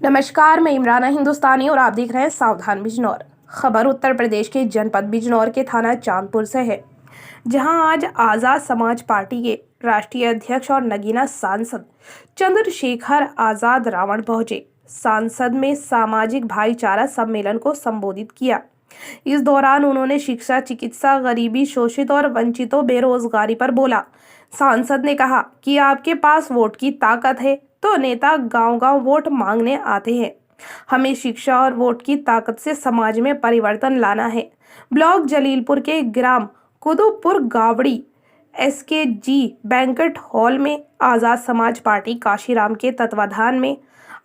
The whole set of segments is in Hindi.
नमस्कार, मैं इमराना हिंदुस्तानी और आप देख रहे हैं सावधान बिजनौर। खबर उत्तर प्रदेश के जनपद बिजनौर के थाना चांदपुर से है, जहां आज आज़ाद समाज पार्टी के राष्ट्रीय अध्यक्ष और नगीना सांसद चंद्रशेखर आज़ाद रावण पहुंचे। सांसद में सामाजिक भाईचारा सम्मेलन को संबोधित किया। इस दौरान उन्होंने शिक्षा, चिकित्सा, गरीबी, शोषित और वंचितों, बेरोजगारी पर बोला। सांसद ने कहा कि आपके पास वोट की ताकत है तो नेता गांव-गांव वोट मांगने आते हैं। हमें शिक्षा और वोट की ताकत से समाज में परिवर्तन लाना है। ब्लॉक जलीलपुर के ग्राम कुदुपुर गावड़ी SKG बैंक्वेट हॉल में आज़ाद समाज पार्टी काशीराम के तत्वाधान में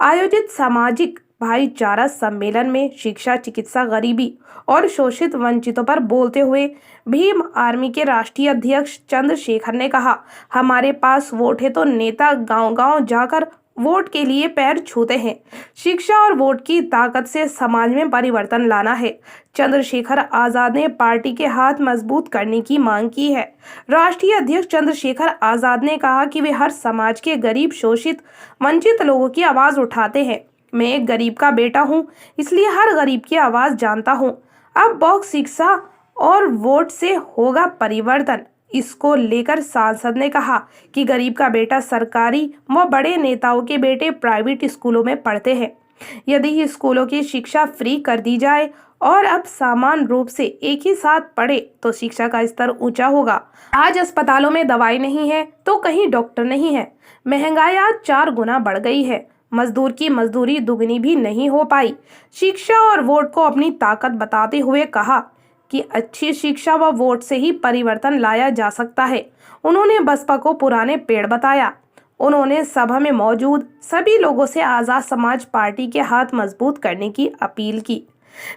आयोजित सामाजिक भाईचारा सम्मेलन में शिक्षा, चिकित्सा, गरीबी और शोषित वंचितों पर बोलते हुए भीम आर्मी के राष्ट्रीय अध्यक्ष चंद्रशेखर ने कहा, हमारे पास वोट है तो नेता गांव-गांव जाकर वोट के लिए पैर छूते हैं। शिक्षा और वोट की ताकत से समाज में परिवर्तन लाना है। चंद्रशेखर आज़ाद ने पार्टी के हाथ मजबूत करने की मांग की है। राष्ट्रीय अध्यक्ष चंद्रशेखर आज़ाद ने कहा कि वे हर समाज के गरीब, शोषित, वंचित लोगों की आवाज़ उठाते हैं। मैं एक गरीब का बेटा हूं, इसलिए हर गरीब की आवाज़ जानता हूं। अब बॉक्स शिक्षा और वोट से होगा परिवर्तन। इसको लेकर सांसद ने कहा कि गरीब का बेटा सरकारी व बड़े नेताओं के बेटे प्राइवेट स्कूलों में पढ़ते हैं। यदि स्कूलों की शिक्षा फ्री कर दी जाए और अब समान रूप से एक ही साथ पढ़े तो शिक्षा का स्तर ऊंचा होगा। आज अस्पतालों में दवाई नहीं है तो कहीं डॉक्टर नहीं है। महंगाई आज 4 गुना बढ़ गई है। मजदूर की मजदूरी दुगनी भी नहीं हो पाई। शिक्षा और वोट को अपनी ताकत बताते हुए कहा कि अच्छी शिक्षा व वोट से ही परिवर्तन लाया जा सकता है। उन्होंने बसपा को पुराने पेड़ बताया। उन्होंने सभा में मौजूद सभी लोगों से आज़ाद समाज पार्टी के हाथ मजबूत करने की अपील की।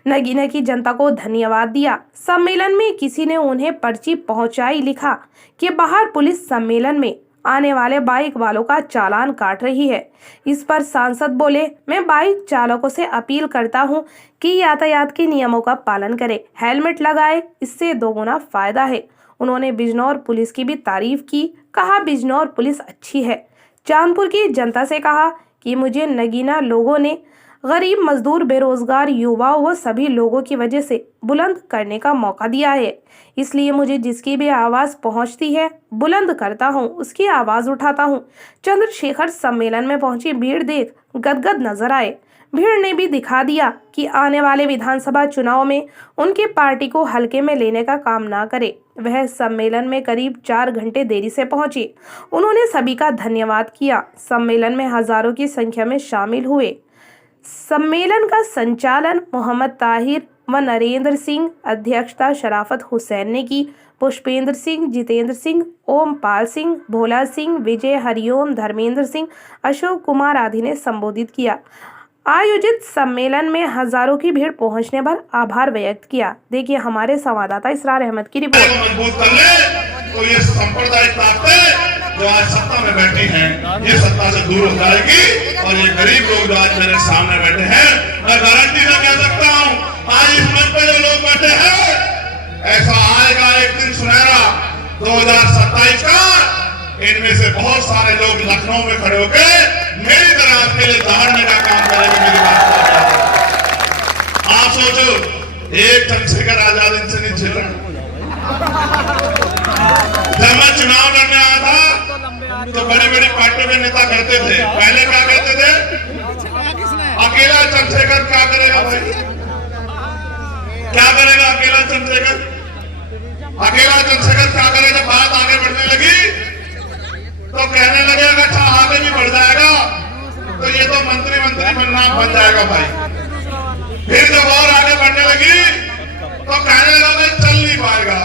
नगीना की जनता को धन्यवाद दिया। सम्मेलन में किसी ने उन्हें पर्ची पहुंचाई, लिखा कि बाहर पुलिस सम्मेलन में आने वाले बाइक वालों का चालान काट रही है। इस पर सांसद बोले, मैं बाइक चालकों से अपील करता हूं कि यातायात के नियमों का पालन करें, हेलमेट लगाए, इससे 2 गुना फायदा है। उन्होंने बिजनौर पुलिस की भी तारीफ की, कहा बिजनौर पुलिस अच्छी है। चांदपुर की जनता से कहा कि मुझे नगीना लोगों ने गरीब, मजदूर, बेरोजगार, युवाओं व सभी लोगों की वजह से बुलंद करने का मौका दिया है। इसलिए मुझे जिसकी भी आवाज़ पहुंचती है बुलंद करता हूं, उसकी आवाज़ उठाता हूं। चंद्रशेखर सम्मेलन में पहुंची भीड़ देख गदगद नजर आए। भीड़ ने भी दिखा दिया कि आने वाले विधानसभा चुनाव में उनकी पार्टी को हल्के में लेने का काम ना करे। वह सम्मेलन में करीब 4 घंटे देरी से पहुंचे। उन्होंने सभी का धन्यवाद किया। सम्मेलन में हजारों की संख्या में शामिल हुए। सम्मेलन का संचालन मोहम्मद ताहिर व नरेंद्र सिंह, अध्यक्षता शराफत हुसैन ने की। पुष्पेंद्र सिंह, जितेंद्र सिंह, ओमपाल सिंह, भोला सिंह, विजय, हरिओम, धर्मेंद्र सिंह, अशोक कुमार आदि ने संबोधित किया। आयोजित सम्मेलन में हजारों की भीड़ पहुंचने पर आभार व्यक्त किया। देखिए हमारे संवाददाता इसरार अहमद की रिपोर्ट। तो ये सांप्रदायिक ताकतें जो आज सत्ता में बैठी हैं, ये सत्ता से दूर हो जाएगी और ये गरीब लोग जो आज मेरे सामने बैठे हैं, मैं गारंटी से कह सकता हूँ, आज इस मंच पे जो लोग बैठे हैं, ऐसा आएगा एक दिन सुनहरा 2027 का, इनमें से बहुत सारे लोग लखनऊ में खड़े होकर मेरी तरह आपके लिए दहाड़ने का काम करेंगे। मेरी बात आप सोचो, एक चंद्रशेखर आजाद इनसे नहीं झेल रहा। जब मैं चुनाव लड़ने आया था तो बड़ी बड़ी पार्टियों के नेता करते थे, पहले क्या करते थे, अकेला चंद्रशेखर क्या करेगा भाई, क्या करेगा अकेला चंद्रशेखर, अकेला चंद्रशेखर क्या करेगा। बात आगे बढ़ने लगी तो कहने लगे अच्छा आगे भी बढ़ जाएगा तो ये तो मंत्री बनना बन जाएगा भाई। फिर जब और आगे बढ़ने लगी तो कहने लगे चल नहीं पाएगा।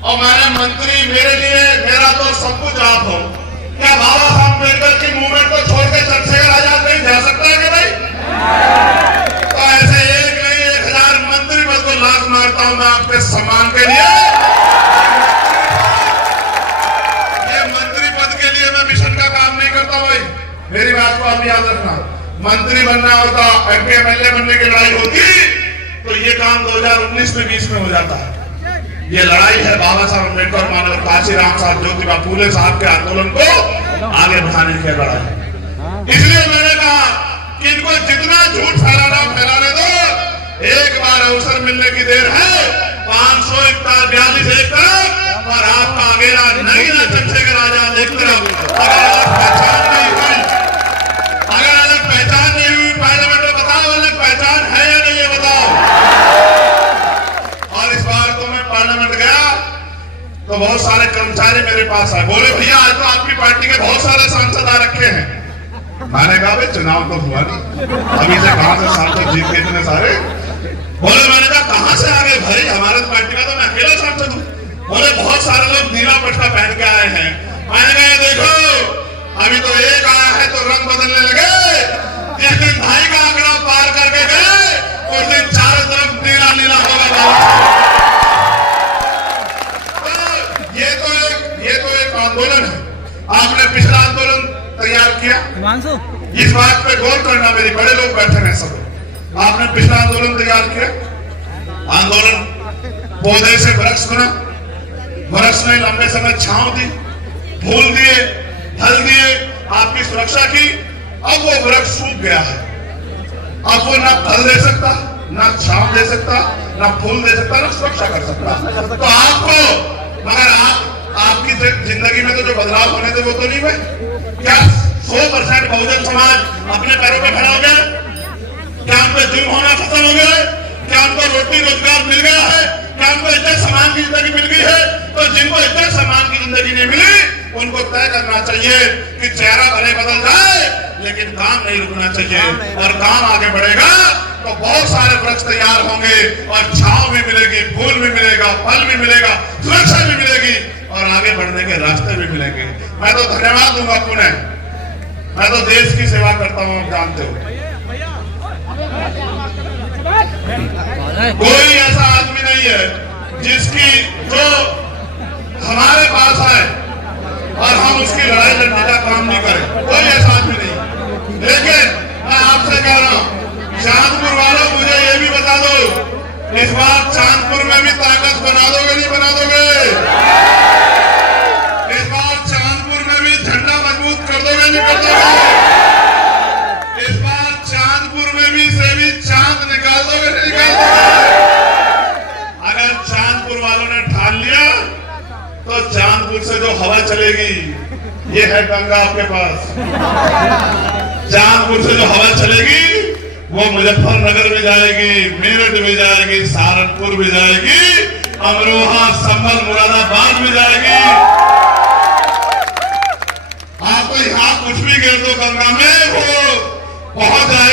और मैंने मंत्री, मेरे लिए मेरा तो सब कुछ आप हो। क्या बाबा साहब अम्बेडकर की मूवमेंट को छोड़ के चंद्रशेखर आजाद नहीं जा सकता है क्या भाई? तो ऐसे एक नहीं 1000 मंत्री पद को लात मारता हूं मैं आपके सम्मान के लिए। ये मंत्री पद के लिए मैं मिशन का काम नहीं करता भाई, मेरी बात को आप याद रखना। मंत्री बनना होता, MP MLA बनने की लड़ाई होती तो ये काम 2019 में 20 में हो जाता है। ये लड़ाई है बाबा साहब अम्बेडकर, मानव काशीराम साहब, ज्योतिबा फूले साहब के आंदोलन को आगे बढ़ाने की लड़ाई। इसलिए मैंने कहा कि इनको जितना झूठ फैलाने दो, एक बार अवसर मिलने की देर है। 500 हेक्टेयर 42 हेक्टेयर और आपका अगेला नहीं ना चंद्रशेखर आजाद एक तरफ। अगर अलग पहचान नहीं हुई, पार्लियामेंट में बताओ अलग पहचान है या नहीं, ये बताओ। और इस बार तो मैं पार्लियामेंट गया तो बहुत सारे कर्मचारी मेरे पास आए, बोले भैया आज तो आपकी पार्टी के बहुत सारे सांसद आ रखे हैं। मैंने कहा भाई चुनाव तो हुआ नहीं, अभी से कहां से सांसद जीत के इतने सारे। बोले, मैंने कहा कहां से आ गए भाई, हमारे पार्टी का तो मैं अकेला सांसद हूं। बोले बहुत सारे लोग नीला पट्टा पहन के आए हैं। मैंने कहा देखो अभी तो एक आया है तो रंग बदलने लगे, जिस दिन ढाई का आंकड़ा पार करके गए उस दिन चारों तरफ नीला नीला होगा। ये तो एक आंदोलन है। आपने पिछला आंदोलन तैयार किया, इस बात पे गौर करना, मेरे बड़े लोग बैठे हैं सब। आपने पिछला आंदोलन तैयार किया, आंदोलन पौधे से वृक्ष बना, वृक्ष ने लंबे समय छांव दी, फूल दिए, फल दिए, आपकी सुरक्षा की। अब वो वृक्ष सूख गया है, अब वो ना फल दे सकता, ना छांव दे सकता, ना फूल दे सकता, ना सुरक्षा कर सकता। तो आपको, मगर आपकी जिंदगी में तो जो बदलाव होने थे वो तो नहीं हुए। क्या 100% बहुजन समाज अपने पैरों पे खड़ा हो गया? क्या उनको जुर्म होना खत्म हो गया है? क्या उनको रोटी रोजगार मिल गया है? क्या उनको इज्जत सम्मान की जिंदगी मिल गई है? तो जिनको इज्जत सम्मान की जिंदगी नहीं मिली उनको तय करना चाहिए कि चेहरा भले बदल जाए लेकिन काम नहीं रुकना चाहिए। और काम आगे बढ़ेगा तो बहुत सारे वृक्ष तैयार होंगे और छांव भी मिलेगी, फूल भी मिलेगा, फल भी मिलेगा, सुरक्षा भी मिलेगी और आगे बढ़ने के रास्ते भी मिलेंगे। मैं तो धन्यवाद दूंगा पुनः, मैं तो देश की सेवा करता हूं, आप जानते हो। कोई ऐसा आदमी नहीं है जिसकी जो हमारे पास आए और हम उसकी लड़ाई लड़ने का काम नहीं करें, कोई ऐसा आदमी नहीं। लेकिन मैं आपसे कह रहा हूं, चांदपुर वालों मुझे ये भी बता दो, इस बार चांदपुर में भी ताकत बना दोगे नहीं बना दोगे? इस बार चांदपुर में भी झंडा मजबूत कर दोगे नहीं कर दोगे? इस बार चांदपुर में भी से भी चांद निकाल दोगे नहीं निकाल दोगे? अगर चांदपुर वालों ने ठान लिया तो चांदपुर से जो हवा चलेगी, ये है गंगा आपके पास, चांदपुर से जो हवा चलेगी वो मुजफ्फरनगर में जाएगी, मेरठ में जाएगी, सहारनपुर में जाएगी, अमरोहा, संभल, मुरादाबाद में जाएगी। आप तो यहाँ कुछ भी गिर दो गंगा में वो पहुंच जाएगी।